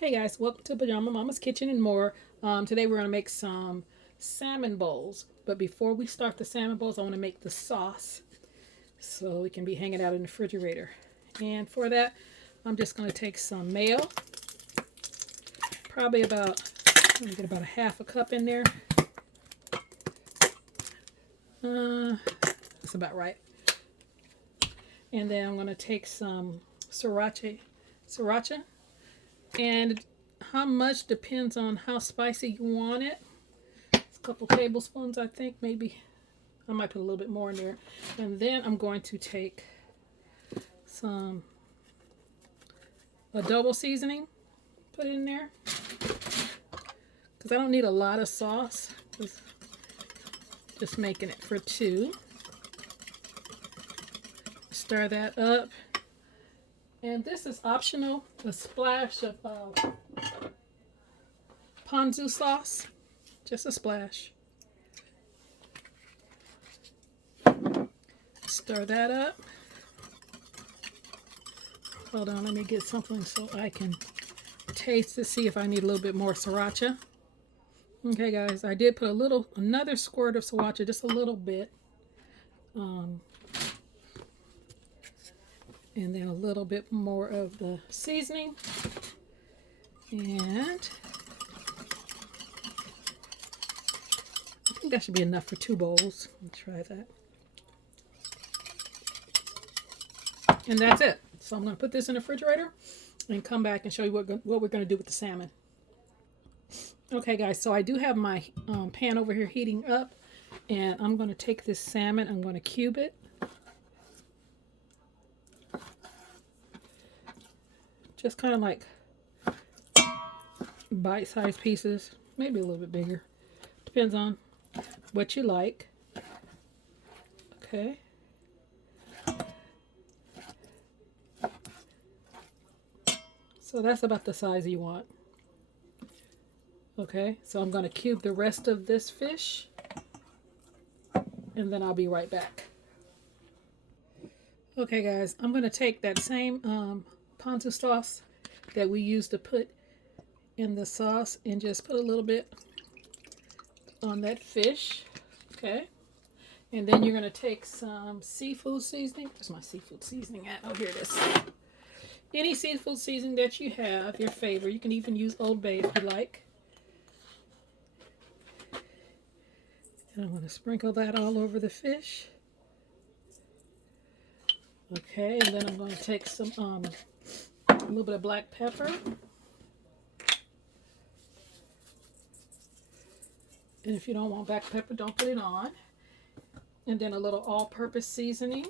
Hey guys, welcome to Pajama Mama's Kitchen and more. Today we're going to make some salmon bowls. But before we start the salmon bowls, I want to make the sauce so it can be hanging out in the refrigerator. And for that, I'm just going to take some mayo. Probably about, let me get about a half a cup in there. That's about right. And then I'm going to take some sriracha. And how much depends on how spicy you want it. It's a couple tablespoons, I think. Maybe I might put a little bit more in there. And then I'm going to take some adobo seasoning, put it in there. Because I don't need a lot of sauce. Just making it for two. Stir that up. And this is optional, a splash of Ponzu sauce, just a splash. Stir that up. Hold on, let me get something so I can taste to see if I need a little bit more sriracha. Okay guys, I did put another squirt of sriracha, just a little bit. And then a little bit more of the seasoning. And I think that should be enough for 2 bowls. Let's try that. And that's it. So I'm going to put this in the refrigerator and come back and show you what we're going to do with the salmon. Okay guys, so I do have my pan over here heating up. And I'm going to take this salmon, I'm going to cube it. Just kind of like bite-sized pieces, maybe a little bit bigger. Depends on what you like. Okay. So that's about the size you want. Okay, so I'm going to cube the rest of this fish, and then I'll be right back. Okay guys, I'm going to take that same Ponzu sauce that we used to put in the sauce and just put a little bit on that fish. Okay, and then you're going to take some seafood seasoning. Where's my seafood seasoning at? Oh, here it is. Any seafood seasoning that you have, your favorite. You can even use Old Bay if you like. And I'm going to sprinkle that all over the fish. Okay, and then I'm going to take some a little bit of black pepper. And if you don't want black pepper, don't put it on. And then a little all-purpose seasoning.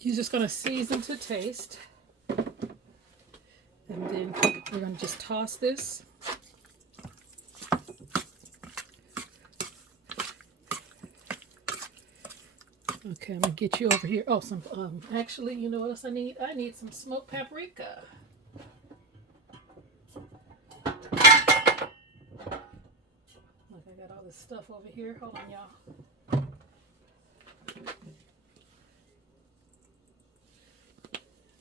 You're just going to season to taste. And then we're going to just toss this. Okay, I'm gonna get you over here. Oh, some actually, you know what else I need? I need some smoked paprika. Look, I got all this stuff over here. Hold on, y'all.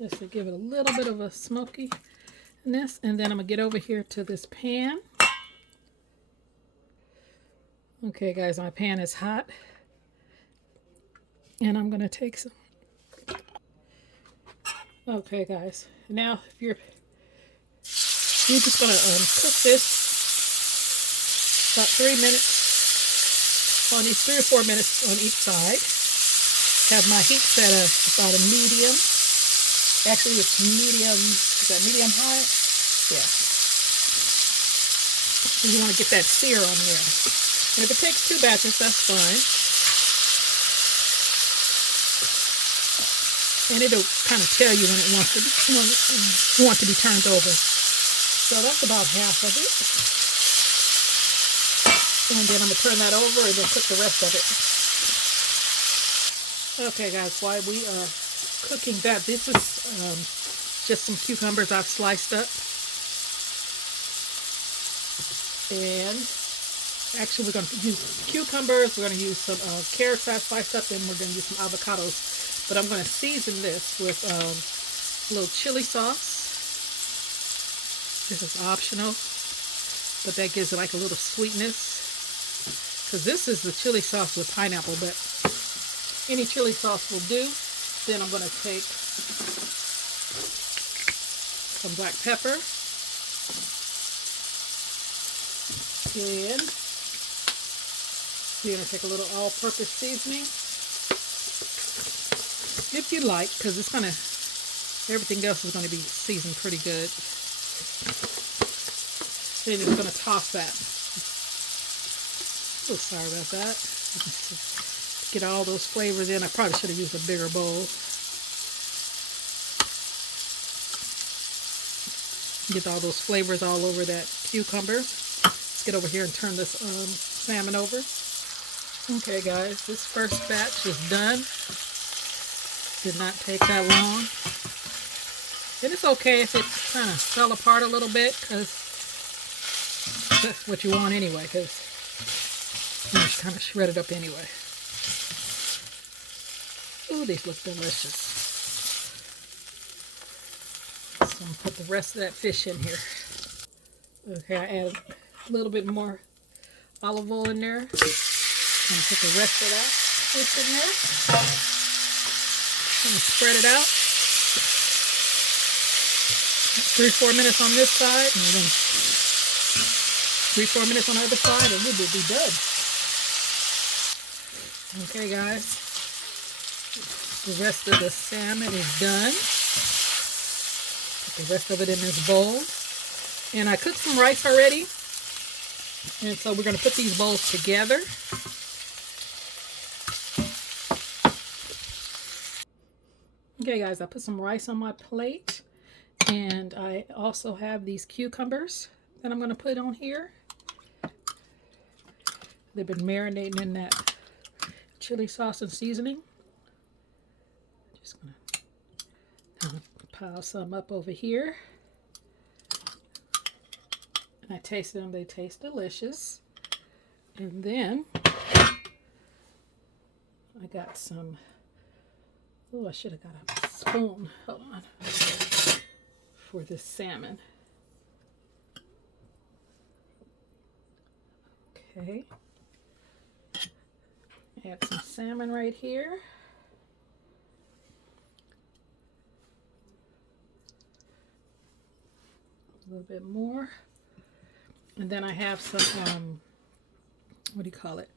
Just to give it a little bit of a smokiness, and then I'm gonna get over here to this pan. Okay, guys, my pan is hot. And I'm going to take some. Okay, guys. Now, if you're just going to cook this about 3 minutes on each, 3 or 4 minutes on each side. Have my heat set at about a medium. Actually, it's medium. Is that medium high? Yeah. So you want to get that sear on there. And if it takes 2 batches, that's fine. And it'll kind of tell you when it wants to be turned over. So that's about half of it. And then I'm going to turn that over and then cook the rest of it. Okay guys, while we are cooking that, this is just some cucumbers I've sliced up. And actually we're going to use cucumbers, we're going to use some carrots I've sliced up, and we're going to use some avocados. But I'm going to season this with a little chili sauce. This is optional, but that gives it like a little sweetness. Because this is the chili sauce with pineapple, but any chili sauce will do. Then I'm going to take some black pepper. And you're going to take a little all-purpose seasoning. If you like, because it's going to, everything else is going to be seasoned pretty good. Then you're going to toss that. Oh, sorry about that. Get all those flavors in. I probably should have used a bigger bowl. Get all those flavors all over that cucumber. Let's get over here and turn this salmon over. Okay, guys, this first batch is done. Did not take that long. And it's okay if it kind of fell apart a little bit, because that's what you want anyway, because it's kind of shredded up anyway. Ooh, these look delicious. So I'm going to put the rest of that fish in here. Okay, I added a little bit more olive oil in there. I'm going to put the rest of that fish in there. I'm going to spread it out. 3-4 minutes on this side, and then 3-4 minutes on the other side, and we will be done. Okay, guys. The rest of the salmon is done. Put the rest of it in this bowl. And I cooked some rice already. And so we're going to put these bowls together. Okay, guys, I put some rice on my plate. And I also have these cucumbers that I'm going to put on here. They've been marinating in that chili sauce and seasoning. Just going to pile some up over here. And I tasted them. They taste delicious. And then I got some, oh, I should have got a spoon. Hold on. For this salmon. Okay. Add some salmon right here. A little bit more. And then I have some, what do you call it?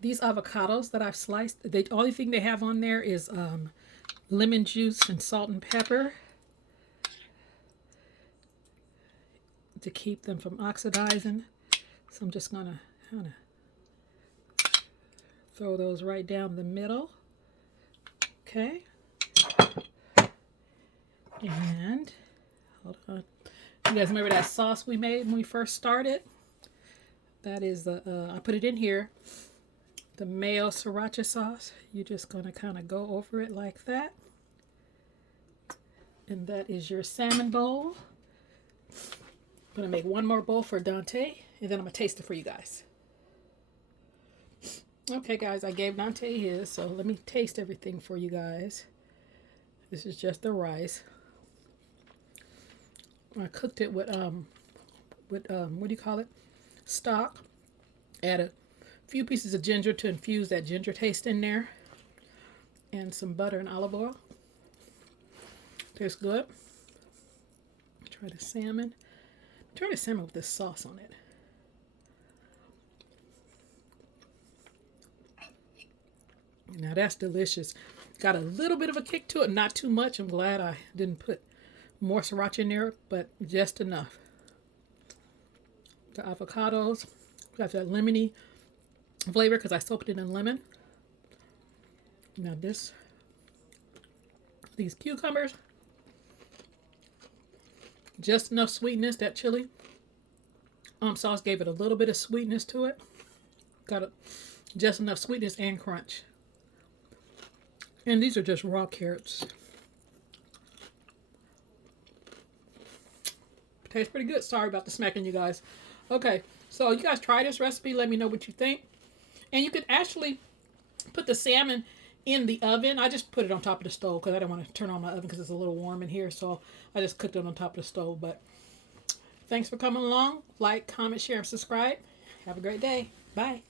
These avocados that I've sliced. The only thing they have on there is lemon juice and salt and pepper to keep them from oxidizing. So I'm just gonna kind of throw those right down the middle. Okay. And hold on. You guys remember that sauce we made when we first started? That is the, I put it in here. The Mayo Sriracha sauce. You're just gonna kind of go over it like that. And that is your salmon bowl. I'm going to make one more bowl for Dante, and then I'm going to taste it for you guys. Okay, guys, I gave Dante his, so let me taste everything for you guys. This is just the rice. I cooked it with what do you call it? Stock. Add a few pieces of ginger to infuse that ginger taste in there. And some butter and olive oil. Tastes good. Try the salmon. Try the salmon with this sauce on it. Now that's delicious. Got a little bit of a kick to it, not too much. I'm glad I didn't put more sriracha in there, but just enough. The avocados got that lemony flavor because I soaked it in lemon. Now these cucumbers, just enough sweetness. That chili sauce gave it a little bit of sweetness to it. Got just enough sweetness and crunch. And these are just raw carrots. Tastes pretty good. Sorry about the smacking, you guys. Okay, so you guys try this recipe. Let me know what you think. And you could actually put the salmon in the oven. I just put it on top of the stove because I didn't want to turn on my oven because it's a little warm in here. So I just cooked it on top of the stove. But thanks for coming along. Like, comment, share, and subscribe. Have a great day. Bye.